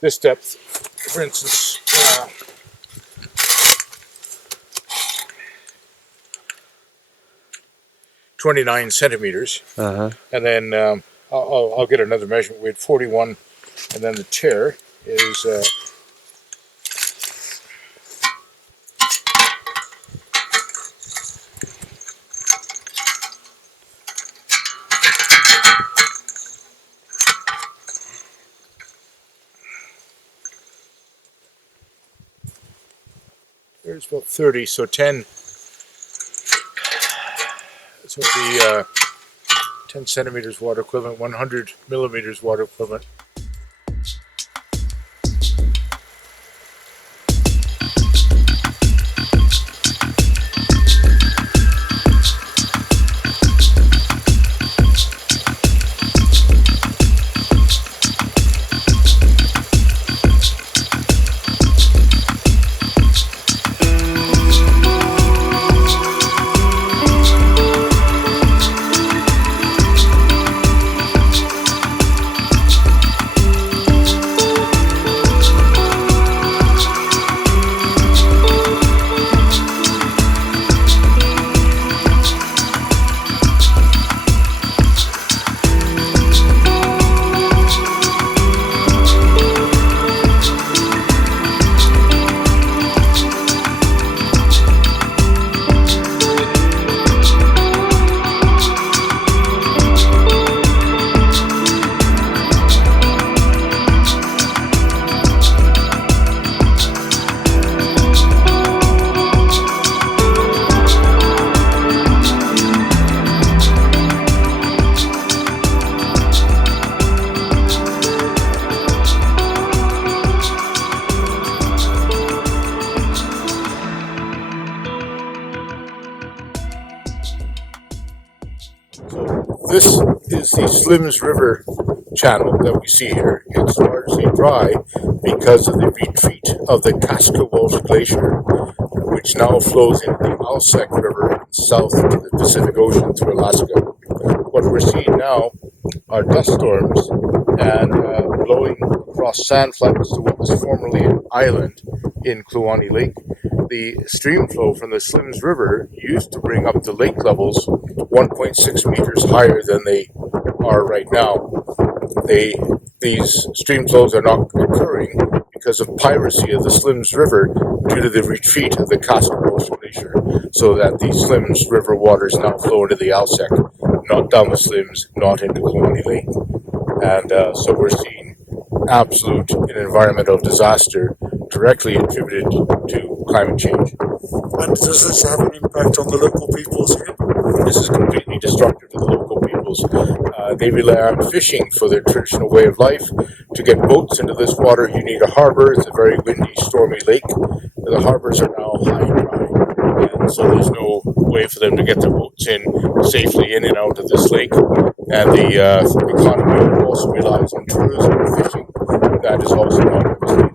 this depth, for instance, 29 centimeters. Uh-huh. And then I'll get another measurement. We had 41, and then the tear is there's about 30, so 10. So the 10 centimeters water equivalent, 100 millimeters water equivalent. This is the Slims River channel that we see here. It's largely dry because of the retreat of the Kaskawulsh Glacier, which now flows into the Alsek River south to the Pacific Ocean through Alaska. What we're seeing now are dust storms and blowing across sand flats to what was formerly an island in Kluane Lake. The stream flow from the Slims River used to bring up the lake levels 1.6 meters higher than they are right now. These stream flows are not occurring because of piracy of the Slims River due to the retreat of the Kaskawulsh Glacier, so that the Slims River waters now flow into the Alsek, not down the Slims, not into Kluane Lake. And so we're seeing absolute environmental disaster directly attributed to climate change. And does this have an impact on the local peoples here? This is completely destructive to the local peoples. They rely on fishing for their traditional way of life. To get boats into this water, you need a harbor. It's a very windy, stormy lake. The harbors are now high and dry, and so there's no way for them to get their boats in safely in and out of this lake. And the economy also relies on tourism and fishing. That is also now devastated.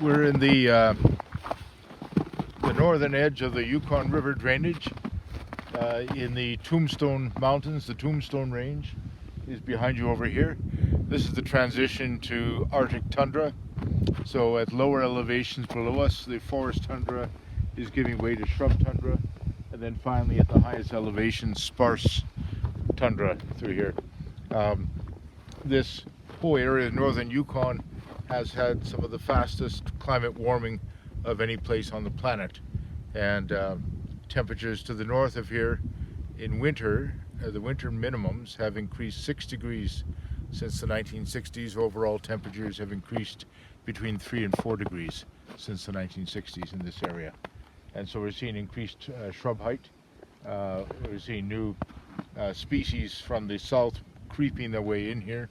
We're in the northern edge of the Yukon River drainage in the Tombstone Mountains. The Tombstone Range is behind you over here. This is the transition to Arctic tundra. So at lower elevations below us, the forest tundra is giving way to shrub tundra, and then finally at the highest elevation, sparse tundra through here. This whole area of northern Yukon has had some of the fastest climate warming of any place on the planet, and temperatures to the north of here in winter, the winter minimums have increased 6 degrees since the 1960s. Overall temperatures have increased between 3 and 4 degrees since the 1960s in this area. And so we're seeing increased shrub height. We're seeing new species from the south creeping their way in here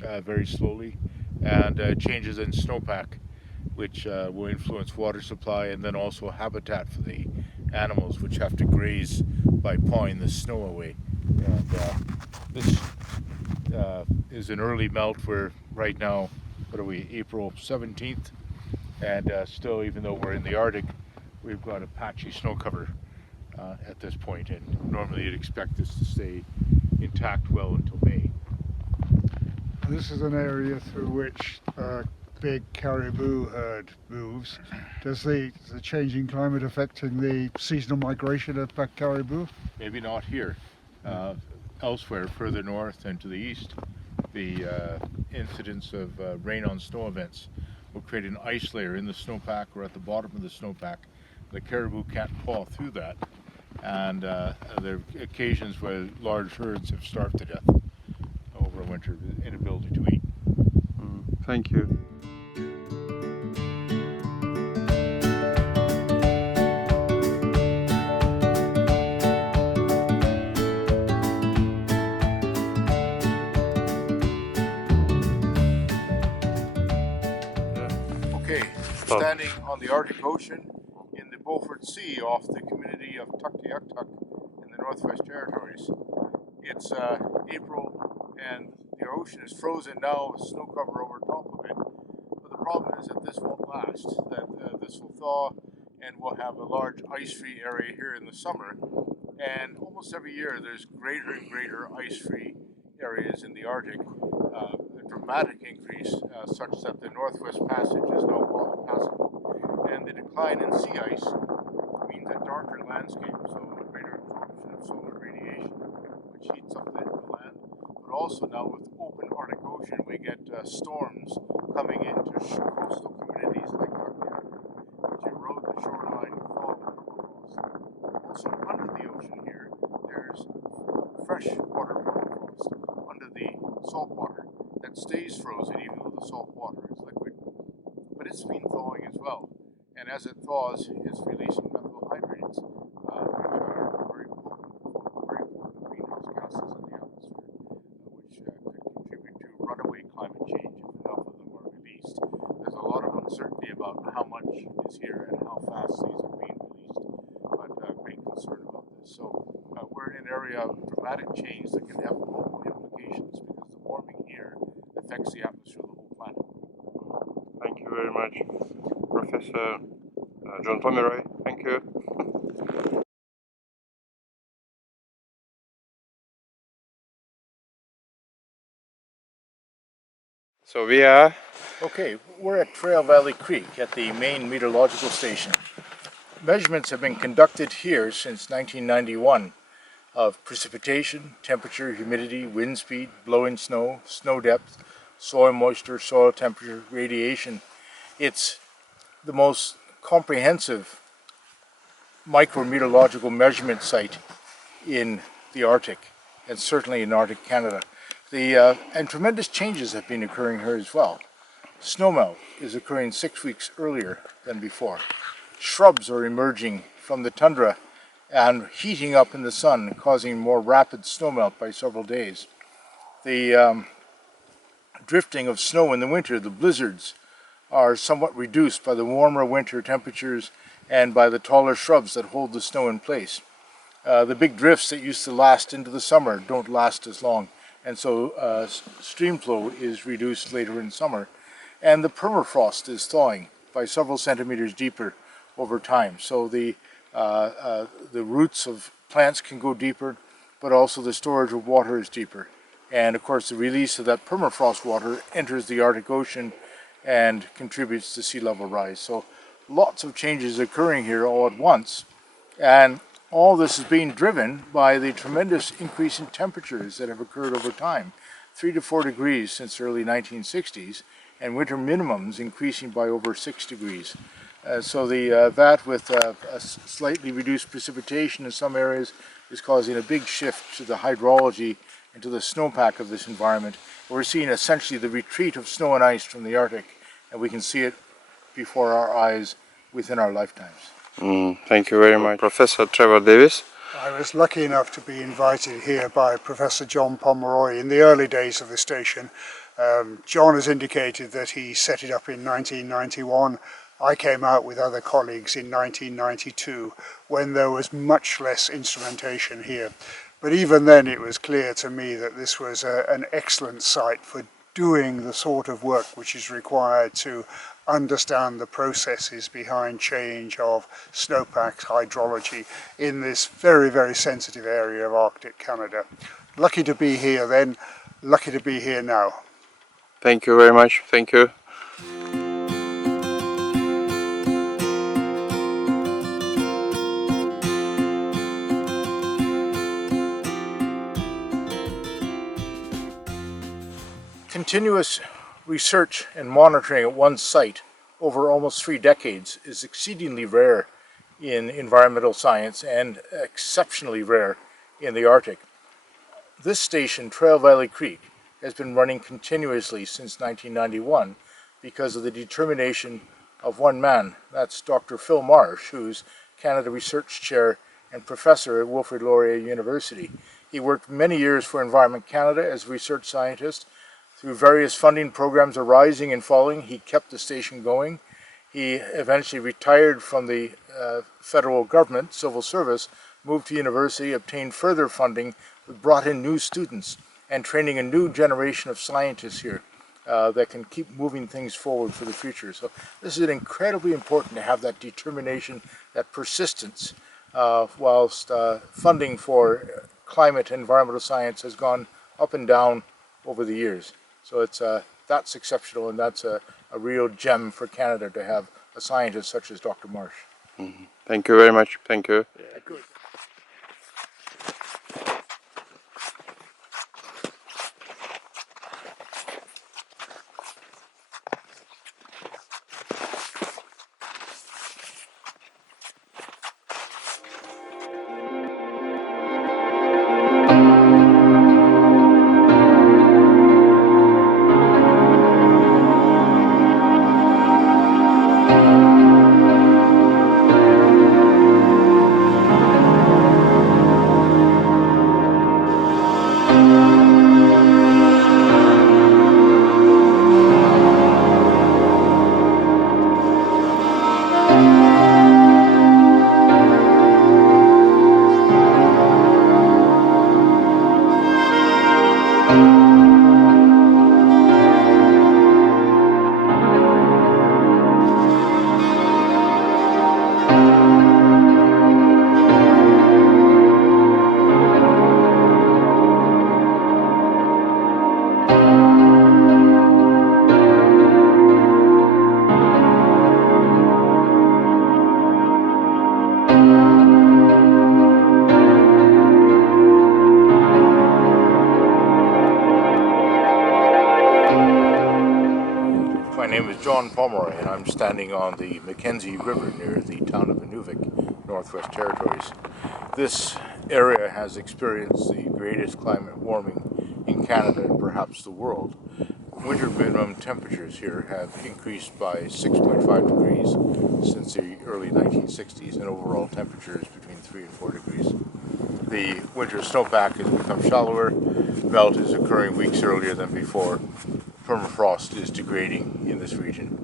very slowly, and changes in snowpack, which will influence water supply and then also habitat for the animals, which have to graze by pawing the snow away. And this is an early melt. We're right now, what are we, April 17th, and still, even though we're in the Arctic, we've got a patchy snow cover at this point, and normally you'd expect this to stay intact well until May. This is an area through which big caribou herd moves. Does the changing climate affecting the seasonal migration of caribou? Maybe not here. Elsewhere, further north and to the east, the incidence of rain on snow events will create an ice layer in the snowpack or at the bottom of the snowpack. The caribou can't paw through that, and there are occasions where large herds have starved to death over winter, inability to eat. Thank you. Okay, standing on the Arctic Ocean in the Beaufort Sea off the community of Tuktoyaktuk in the Northwest Territories. It's April and the ocean is frozen now with snow cover over top of it. But the problem is that this won't last, that this will thaw and we'll have a large ice-free area here in the summer. And almost every year there's greater and greater ice-free areas in the Arctic, a dramatic increase such that the Northwest Passage is now water passable. And the decline in sea ice means a darker landscape, so a greater absorption of solar radiation, which heats up the land. But also now with open Arctic Ocean, we get storms coming into coastal communities like Tuktoyaktuk, which erode the shoreline, thaw the permafrost. Also under the ocean here, there's freshwater permafrost under the salt water that stays frozen even though the salt water is liquid. But it's been thawing as well, and as it thaws, it's releasing methyl hydrates, which are very important greenhouse gases in the atmosphere, which could contribute to runaway climate change if enough of them are released. There's a lot of uncertainty about how much is here and how fast these are being released, but great concern about this. So we're in an area of dramatic change that can have global implications because the warming here affects the atmosphere of the whole planet. Thank you very much, Professor John Pomeroy. Thank you. So we are... Okay, we're at Trail Valley Creek at the main meteorological station. Measurements have been conducted here since 1991 of precipitation, temperature, humidity, wind speed, blowing snow, snow depth, soil moisture, soil temperature, radiation. It's the most comprehensive micrometeorological measurement site in the Arctic, and certainly in Arctic Canada. And tremendous changes have been occurring here as well. Snowmelt is occurring 6 weeks earlier than before. Shrubs are emerging from the tundra and heating up in the sun, causing more rapid snowmelt by several days. The drifting of snow in the winter, the blizzards, are somewhat reduced by the warmer winter temperatures and by the taller shrubs that hold the snow in place. The big drifts that used to last into the summer don't last as long, and so stream flow is reduced later in summer. And the permafrost is thawing. by several centimeters deeper over time. So the roots of plants can go deeper, but also the storage of water is deeper. And of course the release of that permafrost water enters the Arctic Ocean and contributes to sea level rise. So lots of changes occurring here all at once. And all this is being driven by the tremendous increase in temperatures that have occurred over time. 3 to 4 degrees since the early 1960s, and winter minimums increasing by over 6 degrees. So that with a slightly reduced precipitation in some areas is causing a big shift to the hydrology and to the snowpack of this environment. We're seeing essentially the retreat of snow and ice from the Arctic, and we can see it before our eyes within our lifetimes. Thank you very much. Professor Trevor Davis. I was lucky enough to be invited here by Professor John Pomeroy in the early days of the station. John has indicated that he set it up in 1991. I came out with other colleagues in 1992 when there was much less instrumentation here. But even then it was clear to me that this was an excellent site for doing the sort of work which is required to understand the processes behind change of snowpack hydrology in this very, very sensitive area of Arctic Canada. Lucky to be here then, lucky to be here now. Thank you very much. Thank you. Continuous research and monitoring at one site over almost 3 decades is exceedingly rare in environmental science and exceptionally rare in the Arctic. This station, Trail Valley Creek, has been running continuously since 1991 because of the determination of one man. That's Dr. Phil Marsh, who's Canada Research Chair and Professor at Wilfrid Laurier University. He worked many years for Environment Canada as a research scientist. Through various funding programs arising and falling, he kept the station going. He eventually retired from the federal government, civil service, moved to university, obtained further funding, brought in new students, and training a new generation of scientists here that can keep moving things forward for the future. So this is incredibly important to have that determination, that persistence, whilst funding for climate and environmental science has gone up and down over the years. So that's exceptional, and that's a real gem for Canada to have a scientist such as Dr. Marsh. Thank you very much. Thank you. Yeah, good. My name is John Pomeroy, and I'm standing on the Mackenzie River near the town of Inuvik, Northwest Territories. This area has experienced the greatest climate warming in Canada and perhaps the world. Winter minimum temperatures here have increased by 6.5 degrees since the early 1960s, and overall temperatures between 3 and 4 degrees. The winter snowpack has become shallower, melt is occurring weeks earlier than before, permafrost is degrading in this region.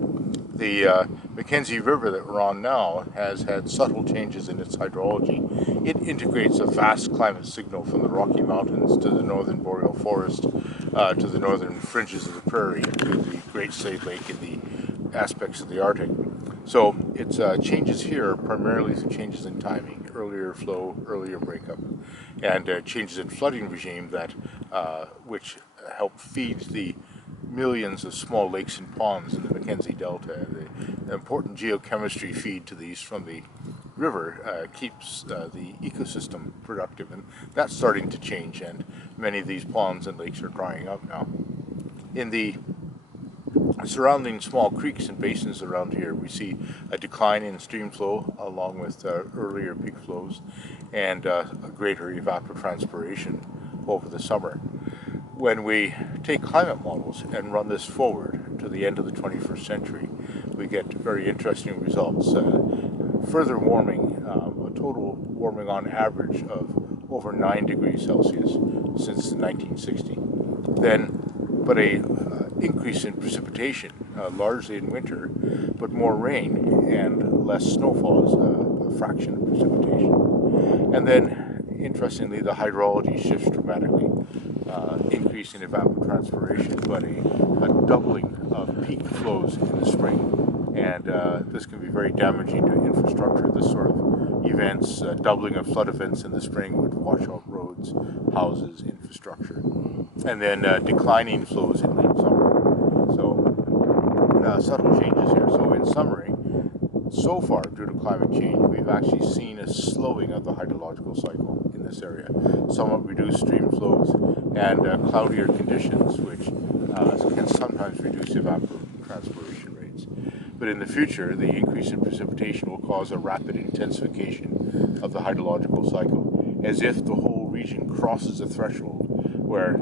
The Mackenzie River that we're on now has had subtle changes in its hydrology. It integrates a vast climate signal from the Rocky Mountains to the northern boreal forest, to the northern fringes of the prairie, to the Great Slave Lake and the aspects of the Arctic. So it's changes here primarily through changes in timing, earlier flow, earlier breakup, and changes in flooding regime that which help feed the millions of small lakes and ponds in the Mackenzie Delta. The important geochemistry feed to these from the river keeps the ecosystem productive, and that's starting to change, and many of these ponds and lakes are drying up now. In the surrounding small creeks and basins around here, we see a decline in stream flow along with earlier peak flows and a greater evapotranspiration over the summer. When we take climate models and run this forward to the end of the 21st century, we get very interesting results. Further warming, a total warming on average of over 9 degrees Celsius since 1960. But a increase in precipitation, largely in winter, but more rain and less snowfall is a fraction of precipitation. And then, interestingly, the hydrology shifts dramatically, increase in evapotranspiration, but a doubling of peak flows in the spring. And this can be very damaging to infrastructure. This sort of events, doubling of flood events in the spring would wash out roads, houses, infrastructure. And then declining flows in late summer. So subtle changes here. So in summary, so far due to climate change, we've actually seen a slowing of the hydrological cycle in this area, somewhat reduced stream flows and cloudier conditions, which can sometimes reduce evapotranspiration rates. But in the future, the increase in precipitation will cause a rapid intensification of the hydrological cycle, as if the whole region crosses a threshold where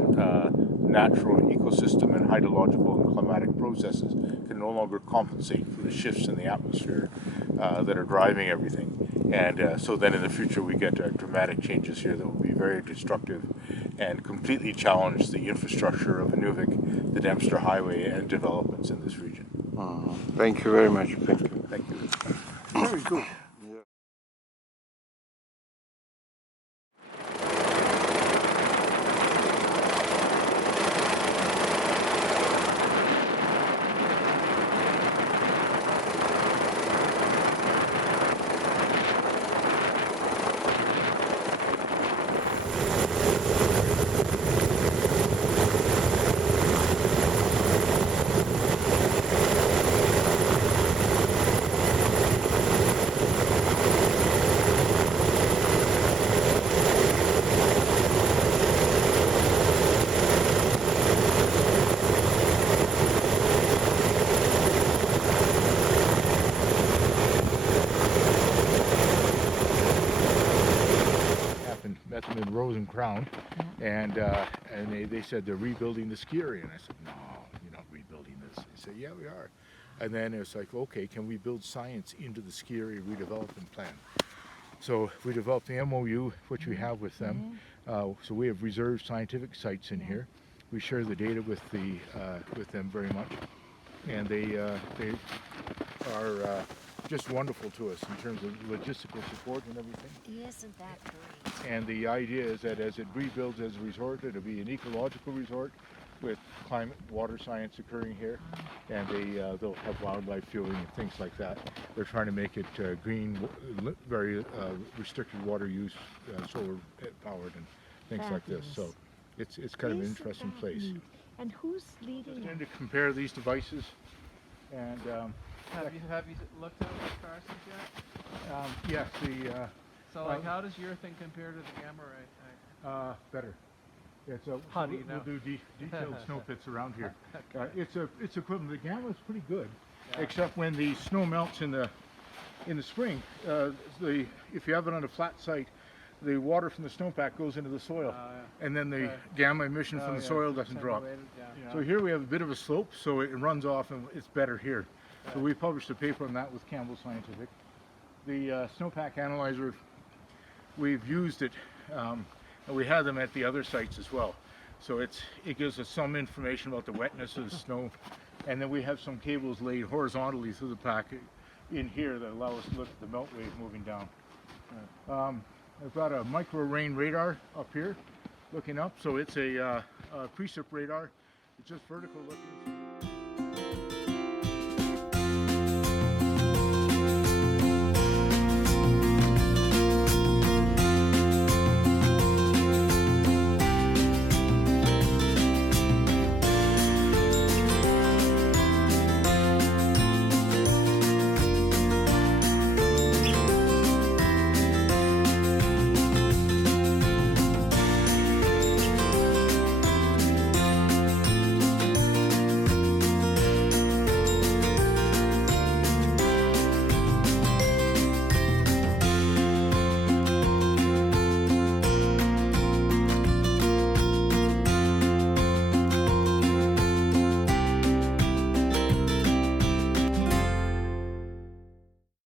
natural ecosystem and hydrological and climatic processes can no longer compensate for the shifts in the atmosphere that are driving everything. And so then in the future we get dramatic changes here that will be very destructive and completely challenge the infrastructure of Inuvik, the Dempster Highway, and developments in this region. Thank you very much. Thank you. Thank you. Very good. Met them in Rose and Crown, and they said they're rebuilding the ski area, and I said, no, you're not rebuilding this. They said, yeah, we are. And then it's like, okay, can we build science into the ski area redevelopment plan? So we developed the MOU, which we have with them. So we have reserved scientific sites in here. We share the data with them very much, and they are just wonderful to us in terms of logistical support and everything. Isn't that great? And the idea is that as it rebuilds as a resort, it'll be an ecological resort with climate, water science occurring here, and they'll have wildlife viewing and things like that. They're trying to make it green, very restricted water use, solar powered, and things like this. So it's kind of an interesting place. Neat. And who's leading Just it? trying to compare these devices, and Have you looked at the Carsons yet? yes, the So like, how does your thing compare to the gamma ray? better. Yeah, so How do you know? we'll do detailed snow pits around here. Okay. It's equivalent. The gamma is pretty good, except when the snow melts in the spring. If you have it on a flat site, the water from the snowpack goes into the soil, and then the Okay. gamma emission from the soil doesn't drop. So here we have a bit of a slope, so it runs off, and it's better here. So we published a paper on that with Campbell Scientific. The snowpack analyzer, we've used it, and we have them at the other sites as well. So it gives us some information about the wetness of the snow, and then we have some cables laid horizontally through the pack in here that allow us to look at the melt wave moving down. I've got a micro rain radar up here looking up, so it's a precip radar. It's just vertical looking.